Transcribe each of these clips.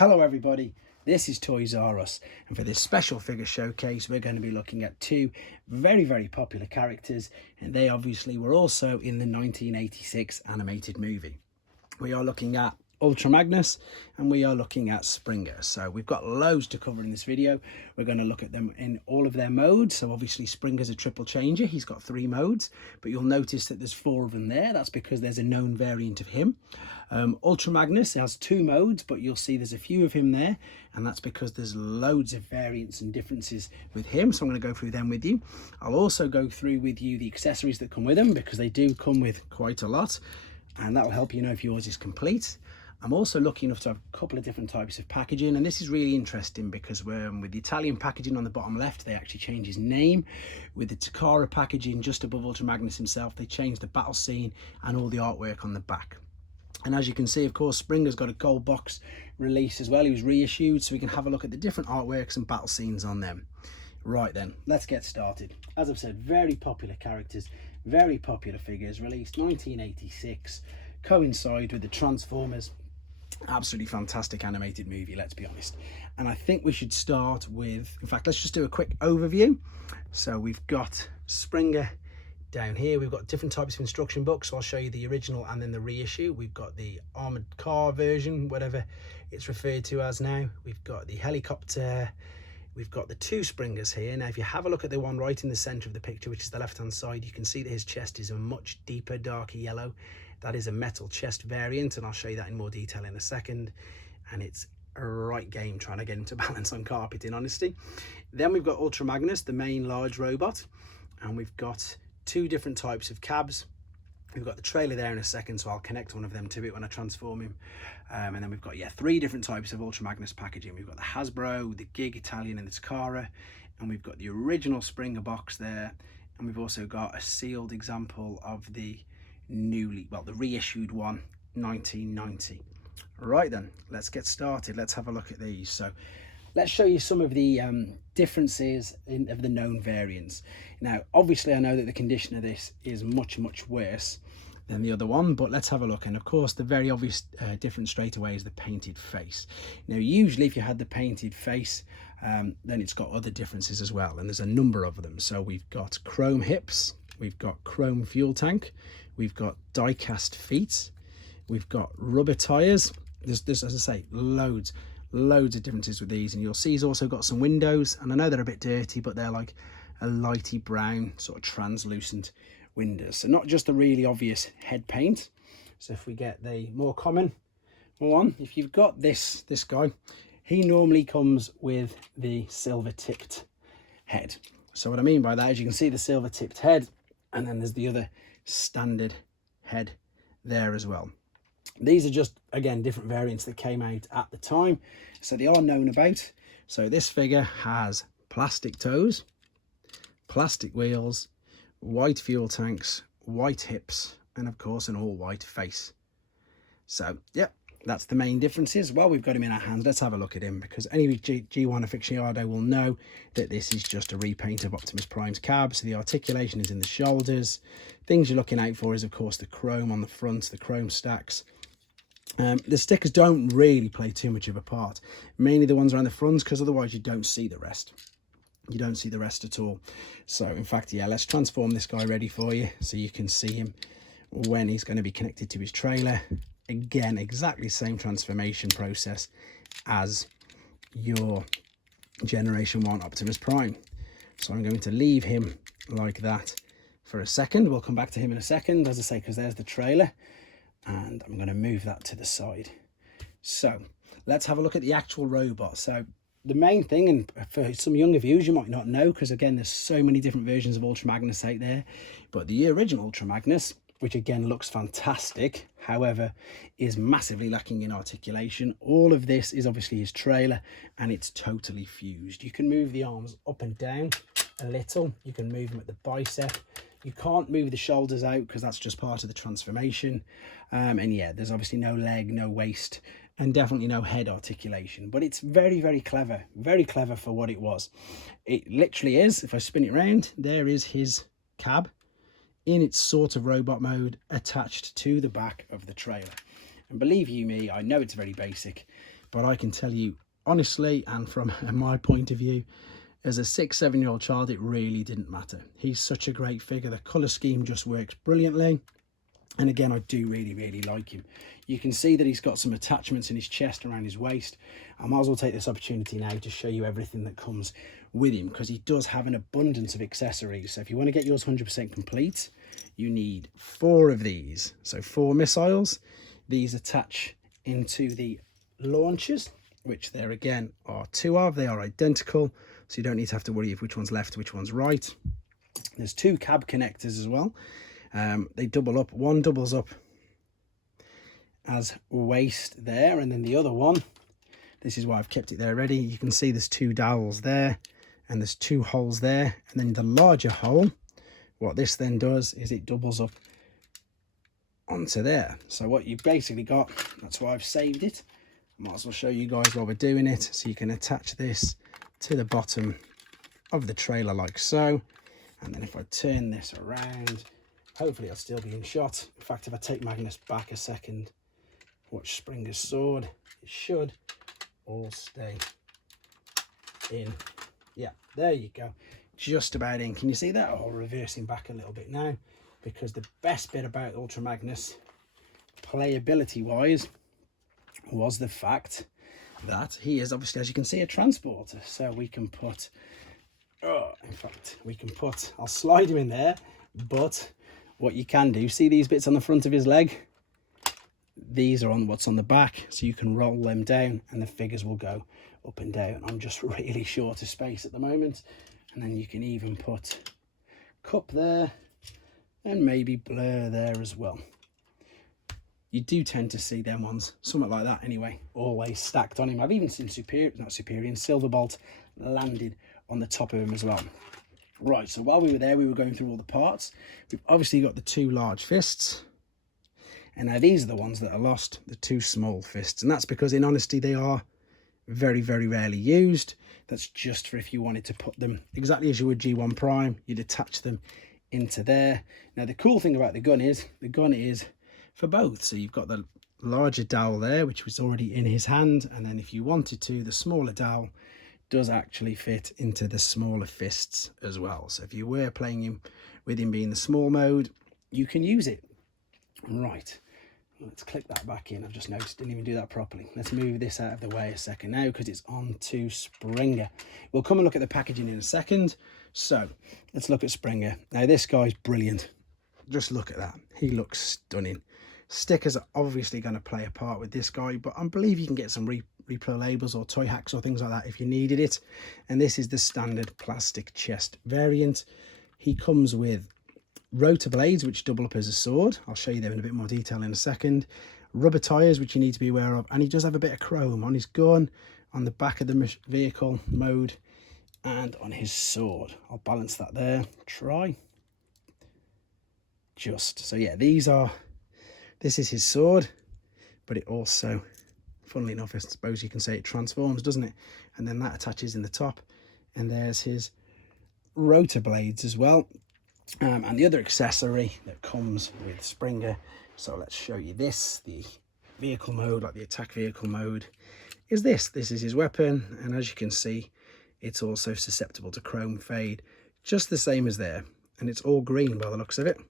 Hello everybody, this is Toys R Us, and for this special figure showcase we're going to be looking at two very popular characters, and they obviously were also in the 1986 animated movie. We are looking at Ultramagnus and we are looking at Springer. So we've got loads to cover in this video. We're going to look at them in all of their modes. So obviously Springer's a triple changer, he's got 3 modes, but you'll notice that there's 4 of them there. That's because there's a known variant of him. Ultramagnus has 2 modes, but you'll see there's a few of him there, and that's because there's loads of variants and differences with him. So I'm going to go through them with you. I'll also go through with you the accessories that come with them, because they do come with quite a lot, and that will help you know if yours is complete. I'm also lucky enough to have a couple of different types of packaging, and this is really interesting because with the Italian packaging on the bottom left, they actually change his name. With the Takaras packaging just above Ultramagnus himself, they changed the battle scene and all the artwork on the back. And as you can see, of course, Springer's got a gold box release as well. He was reissued, so we can have a look at the different artworks and battle scenes on them. Right then, let's get started. As I've said, very popular characters, very popular figures, released 1986, coincide with the Transformers. Absolutely fantastic animated movie, let's be honest. And I think we should start with, in fact, let's just do a quick overview. So we've got Springer down here. We've got different types of instruction books, so I'll show you the original and then the reissue. We've got the armored car version, whatever it's referred to as now. We've got the helicopter. We've got the 2 Springers here. Now if you have a look at the one right in the center of the picture, which is the left hand side, you can see that his chest is a much deeper, darker yellow. That is a metal chest variant, and I'll show you that in more detail in a second. And it's a right game trying to get him to balance on carpet, in honesty. Then we've got Ultramagnus, the main large robot, and we've got 2 different types of cabs. We've got the trailer there in a second, so I'll connect one of them to it when I transform him. And then we've got 3 different types of Ultramagnus packaging. We've got the Hasbro, the Gig Italian, and the Takaras, and we've got the original Springer box there, and we've also got a sealed example of the the reissued one, 1990. Right then, let's get started. Let's have a look at these. So let's show you some of the differences of the known variants. Now obviously I know that the condition of this is much worse than the other one, but let's have a look. And of course the very obvious difference straight away is the painted face. Now usually if you had the painted face, then it's got other differences as well, and there's a number of them. So we've got chrome hips, we've got chrome fuel tank, we've got die-cast feet, we've got rubber tires. There's, as I say, loads of differences with these, and you'll see he's also got some windows, and I know they're a bit dirty, but they're like a lighty brown sort of translucent windows, so not just the really obvious head paint. So if we get the more common one, if you've got this guy, he normally comes with the silver tipped head. So what I mean by that is you can see the silver tipped head, and then there's the other standard head there as well. These are just, again, different variants that came out at the time, so they are known about. So this figure has plastic toes, plastic wheels, white fuel tanks, white hips, and of course an all white face. So yeah, that's the main differences. While we've got him in our hands, let's have a look at him, because any G1 aficionado will know that this is just a repaint of Optimus Prime's cab. So the articulation is in the shoulders. Things you're looking out for is of course the chrome on the front, the chrome stacks. The stickers don't really play too much of a part, mainly the ones around the fronts, because otherwise you don't see the rest. You don't see the rest at all. So in fact, yeah, let's transform this guy ready for you so you can see him when he's going to be connected to his trailer. Again, exactly the same transformation process as your Generation 1 Optimus Prime. So I'm going to leave him like that for a second. We'll come back to him in a second, as I say, because there's the trailer, and I'm going to move that to the side. So let's have a look at the actual robot. So the main thing, and for some younger viewers you might not know, because again there's so many different versions of Ultramagnus out there, but the original Ultramagnus, which again looks fantastic, however is massively lacking in articulation. All of this is obviously his trailer, and it's totally fused. You can move the arms up and down a little, you can move them at the bicep. You can't move the shoulders out because that's just part of the transformation. And yeah, there's obviously no leg, no waist, and definitely no head articulation. But it's very clever for what it was. It literally is, if I spin it around, there is his cab in its sort of robot mode attached to the back of the trailer. And believe you me, I know it's very basic, but I can tell you honestly, and from my point of view, as a 6-7-year-old child, it really didn't matter. He's such a great figure. The colour scheme just works brilliantly. And again, I do really like him. You can see that he's got some attachments in his chest around his waist. I might as well take this opportunity now to show you everything that comes with him, because he does have an abundance of accessories. So if you want to get yours 100% complete, you need 4 of these. So 4 missiles. These attach into the launchers, which there again are 2 of. They are identical, so you don't need to have to worry if which one's left, which one's right. There's 2 cab connectors as well. They double up. One doubles up as waist there, and then the other one, this is why I've kept it there ready. You can see there's 2 dowels there, and there's 2 holes there, and then the larger hole, what this then does is it doubles up onto there. So what you've basically got, that's why I've saved it. I might as well show you guys while we're doing it. So you can attach this to the bottom of the trailer like so, and then if I turn this around, hopefully I'll still be in shot. In fact, if I take Magnus back a second, watch Springer's sword, it should all stay in. Yeah, there you go. Just about in. Can you see that? I'll reverse him back a little bit now, because the best bit about Ultra Magnus, playability wise, was the fact that he is obviously, as you can see, a transporter. So we can put, in fact, we can put, I'll slide him in there, but what you can do, see these bits on the front of his leg? These are on what's on the back, so you can roll them down and the figures will go up and down. I'm just really short of space at the moment. And then you can even put cup there and maybe blur there as well. You do tend to see them ones, something like that anyway, always stacked on him. I've even seen Silverbolt landed on the top of him as well. Right, so while we were there, we were going through all the parts. We've obviously got the 2 large fists. And now these are the ones that are lost, the 2 small fists. And that's because, in honesty, they are very rarely used. That's just for if you wanted to put them exactly as you would G1 Prime, you'd attach them into there. Now, the cool thing about the gun is for both. So you've got the larger dowel there, which was already in his hand. And then if you wanted to, the smaller dowel does actually fit into the smaller fists as well. So if you were playing him with him being the small mode, you can use it. Right, let's click that back in. I've just noticed, didn't even do that properly. Let's move this out of the way a second now, because it's on to Springer. We'll come and look at the packaging in a second. So let's look at Springer. Now this guy's brilliant. Just look at that. He looks stunning. Stickers are obviously going to play a part with this guy, but I believe you can get some repro labels or toy hacks or things like that if you needed it. And this is the standard plastic chest variant. He comes with rotor blades, which double up as a sword. I'll show you them in a bit more detail in a second. Rubber tires, which you need to be aware of, and he does have a bit of chrome on his gun, on the back of the vehicle mode, and on his sword. I'll balance that there. So yeah, this is his sword, but it also, funnily enough, I suppose you can say it transforms, doesn't it? And then that attaches in the top, and there's his rotor blades as well. And the other accessory that comes with Springer, so let's show you this, the vehicle mode, like the attack vehicle mode, is this. This is his weapon, and as you can see, it's also susceptible to chrome fade, just the same as there, and it's all green by the looks of it.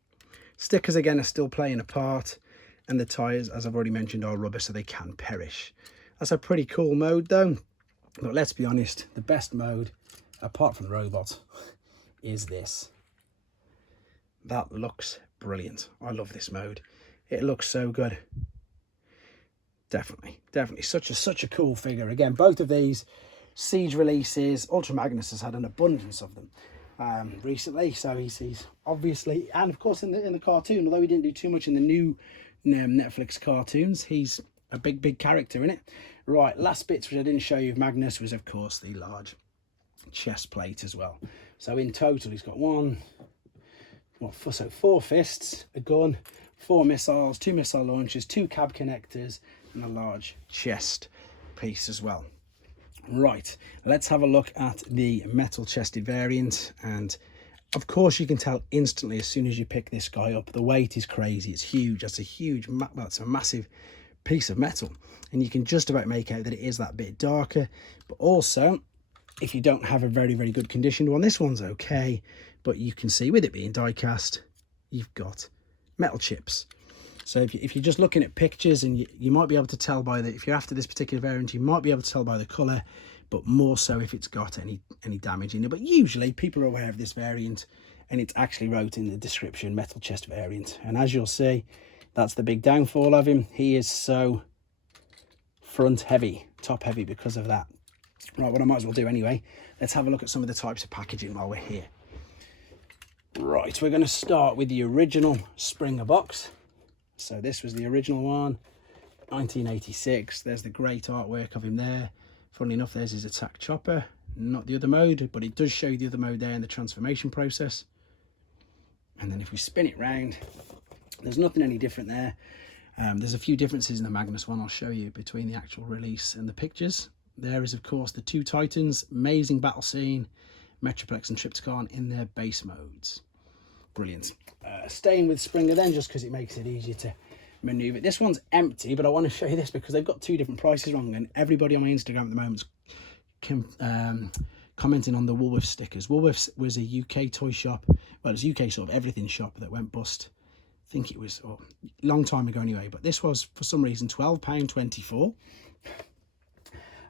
Stickers again are still playing a part, and the tires, as I've already mentioned, are rubber, so they can perish. That's a pretty cool mode though, but let's be honest, the best mode, apart from robot, is this. That looks brilliant. I love this mode. It looks so good. Definitely such a cool figure. Again, both of these Siege releases, Ultra Magnus has had an abundance of them recently, so he's obviously, and of course in the cartoon, although he didn't do too much in the new Netflix cartoons, he's a big character in it. Right, last bits which I didn't show you of Magnus was of course the large chest plate as well. So in total he's got 4 fists, a gun, 4 missiles, 2 missile launchers, 2 cab connectors, and a large chest piece as well. Right, let's have a look at the metal chested variant, and of course you can tell instantly as soon as you pick this guy up, the weight is crazy. It's huge. That's a huge, well, it's a massive piece of metal, and you can just about make out that it is that bit darker. But also, if you don't have a very, very good conditioned one, this one's okay, but you can see with it being die cast, you've got metal chips. So if you're just looking at pictures, and you might be able to tell by the, if you're after this particular variant, you might be able to tell by the colour, but more so if it's got any damage in it. But usually people are aware of this variant, and it's actually wrote in the description, metal chest variant. And as you'll see, that's the big downfall of him. He is so front heavy, top heavy because of that. Right, what I might as well do anyway, let's have a look at some of the types of packaging while we're here. Right, we're going to start with the original Springer box. So this was the original one, 1986. There's the great artwork of him there. Funnily enough, there's his attack chopper, not the other mode, but it does show you the other mode there in the transformation process. And then if we spin it round, there's nothing any different there. There's a few differences in the Magnus one I'll show you between the actual release and the pictures. There is, of course, the two Titans, amazing battle scene, Metroplex and Triptychon in their base modes. Brilliant. Staying with Springer then, just because it makes it easier to maneuver. This one's empty, but I want to show you this because they've got two different prices wrong, and everybody on my Instagram at the moment is commenting on the Woolworths stickers. Woolworths was a UK toy shop, well, it's a UK sort of everything shop that went bust. I think it was a long time ago anyway, but this was for some reason £12.24.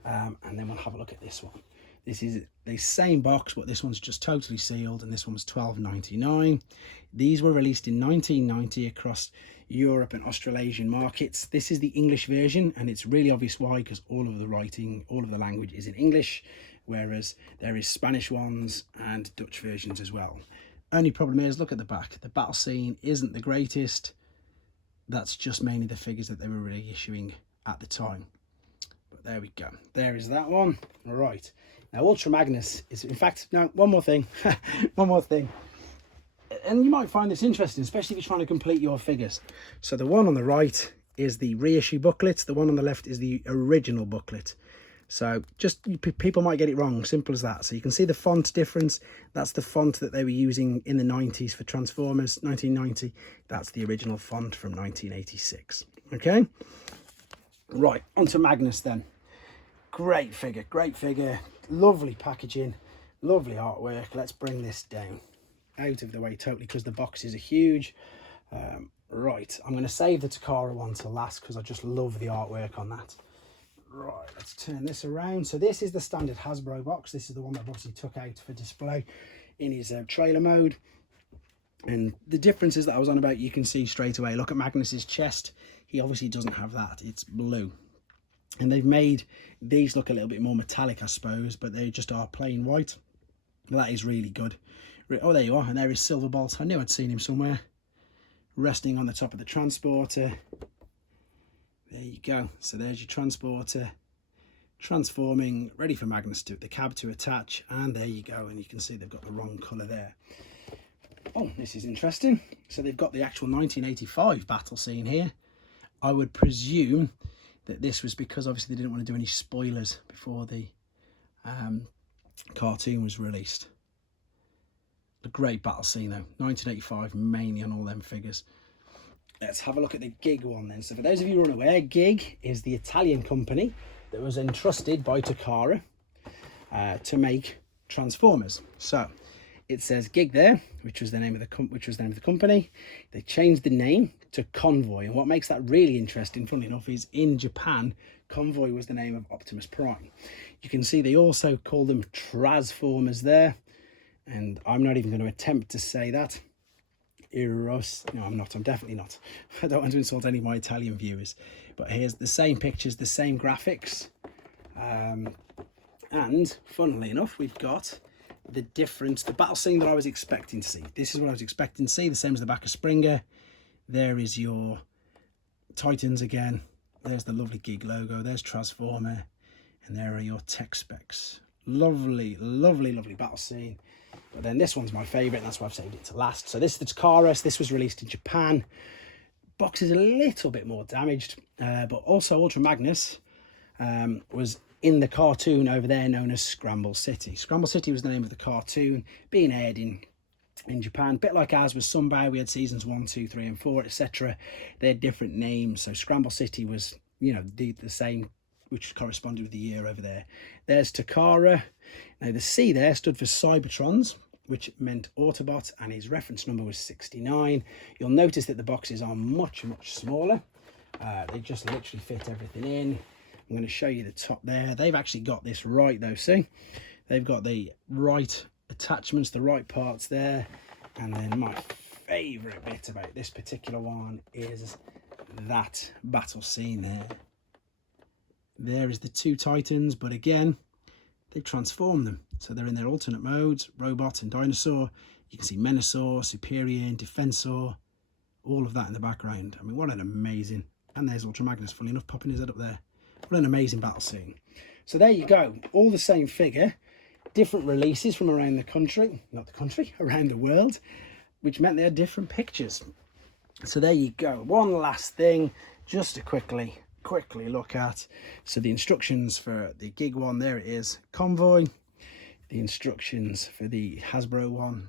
And then we'll have a look at this one. This is the same box, but this one's just totally sealed, and this one was £12.99. These were released in 1990 across Europe and Australasian markets. This is the English version, and it's really obvious why, because all of the writing, all of the language is in English, whereas there is Spanish ones and Dutch versions as well. Only problem is, look at the back. The battle scene isn't the greatest. That's just mainly the figures that they were reissuing at the time. But there we go. There is that one. All right. Now, Ultra Magnus is, in fact, no, one more thing. One more thing. And you might find this interesting, especially if you're trying to complete your figures. So the one on the right is the reissue booklet. The one on the left is the original booklet. So just, people might get it wrong, simple as that. So you can see the font difference. That's the font that they were using in the 90s for Transformers, 1990. That's the original font from 1986. Okay. Right, onto Magnus then. Great figure, lovely packaging, lovely artwork. Let's bring this down out of the way totally because the boxes are huge. Right, I'm going to save the Takara one to last because I just love the artwork on that. Right, let's turn this around. So this is the standard Hasbro box. This is the one that obviously took out for display in his trailer mode. And the differences that I was on about, you can see straight away. Look at Magnus's chest. He obviously doesn't have that. It's blue. And they've made these look a little bit more metallic, I suppose, but they just are plain white. That is really good. Oh, there you are. And there is Silverbolt. I knew I'd seen him somewhere. Resting on the top of the transporter. There you go. So there's your transporter. Transforming, ready for Magnus to the cab to attach. And there you go. And you can see they've got the wrong colour there. Oh, this is interesting. So they've got the actual 1985 battle scene here. I would presume that this was because obviously they didn't want to do any spoilers before the cartoon was released. A great battle scene though, 1985 mainly on all them figures. Let's have a look at the Gig one then. So for those of you who are unaware, Gig is the Italian company that was entrusted by Takara to make Transformers. So it says Gig there, which was the name of the company. They changed the name to Convoy, and what makes that really interesting, funnily enough, is in Japan, Convoy was the name of Optimus Prime. You can see they also call them Transformers there, and I'm not even going to attempt to say that. Eros. No, I'm not. I'm definitely not. I don't want to insult any of my Italian viewers, but here's the same pictures, the same graphics, and funnily enough, we've got the difference, the battle scene that I was expecting to see. This is what I was expecting to see, the same as the back of Springer. There is your Titans again. There's the lovely Gig logo. There's Transformer. And there are your tech specs. Lovely, lovely, lovely battle scene. But then this one's my favourite, and that's why I've saved it to last. So this is the Takaras. This was released in Japan. Box is a little bit more damaged, but also Ultra Magnus was in the cartoon over there known as Scramble City. Scramble City was the name of the cartoon being aired in in Japan. A bit like ours with Sunbow, we had seasons 1, 2, 3 and 4, etc. They had different names. So Scramble City was, you know, the same, which corresponded with the year over there. There's Takara. Now the C there stood for Cybertrons, which meant Autobot, and his reference number was 69. You'll notice that the boxes are much smaller. They just literally fit everything in. I'm going to show you the top there. They've actually got this right though, see? They've got the right attachments, the right parts there. And then my favourite bit about this particular one is that battle scene there. There is the two Titans, but again, they've transformed them. So they're in their alternate modes, robot and dinosaur. You can see Menasor, Superior, Defensor, all of that in the background. I mean, what an amazing... And there's Tremagnus, funny enough, popping his head up there. What an amazing battle scene. So there you go. All the same figure, different releases from around the country. Not the country, around the world, which meant they had different pictures. So there you go. One last thing, just to quickly look at. So the instructions for the Gig one, there it is, Convoy. The instructions for the Hasbro one,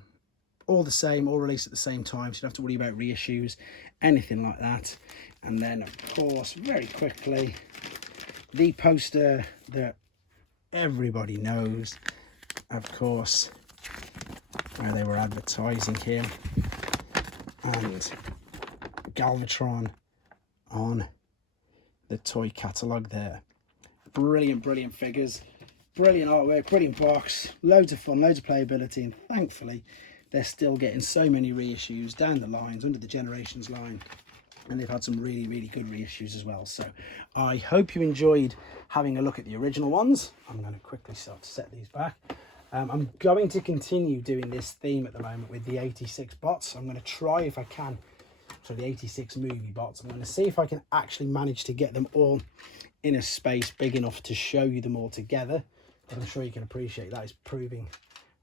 all the same, all released at the same time, so you don't have to worry about reissues, anything like that. And then of course, very quickly, the poster that everybody knows, of course, where they were advertising here, and Galvatron on the toy catalogue there. Brilliant figures, brilliant artwork, brilliant box, loads of fun, loads of playability, and thankfully they're still getting so many reissues down the lines, under the Generations line, and they've had some really good reissues as well. So I hope you enjoyed having a look at the original ones. I'm going to quickly start to set these back. I'm going to continue doing this theme at the moment with the 86 bots. I'm going to try if I can, so the 86 movie bots. I'm going to see if I can actually manage to get them all in a space big enough to show you them all together. But I'm sure you can appreciate that is proving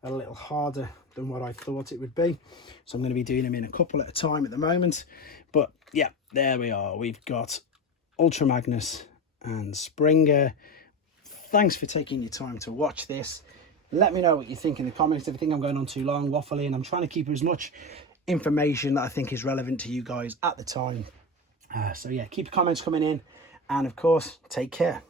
a little harder than what I thought it would be. So I'm going to be doing them in a couple at a time at the moment. But yeah, there we are. We've got Ultra Magnus and Springer. Thanks for taking your time to watch this. Let me know what you think in the comments. If you think I'm going on too long, waffling, I'm trying to keep as much information that I think is relevant to you guys at the time. So yeah, keep the comments coming in. And of course, take care.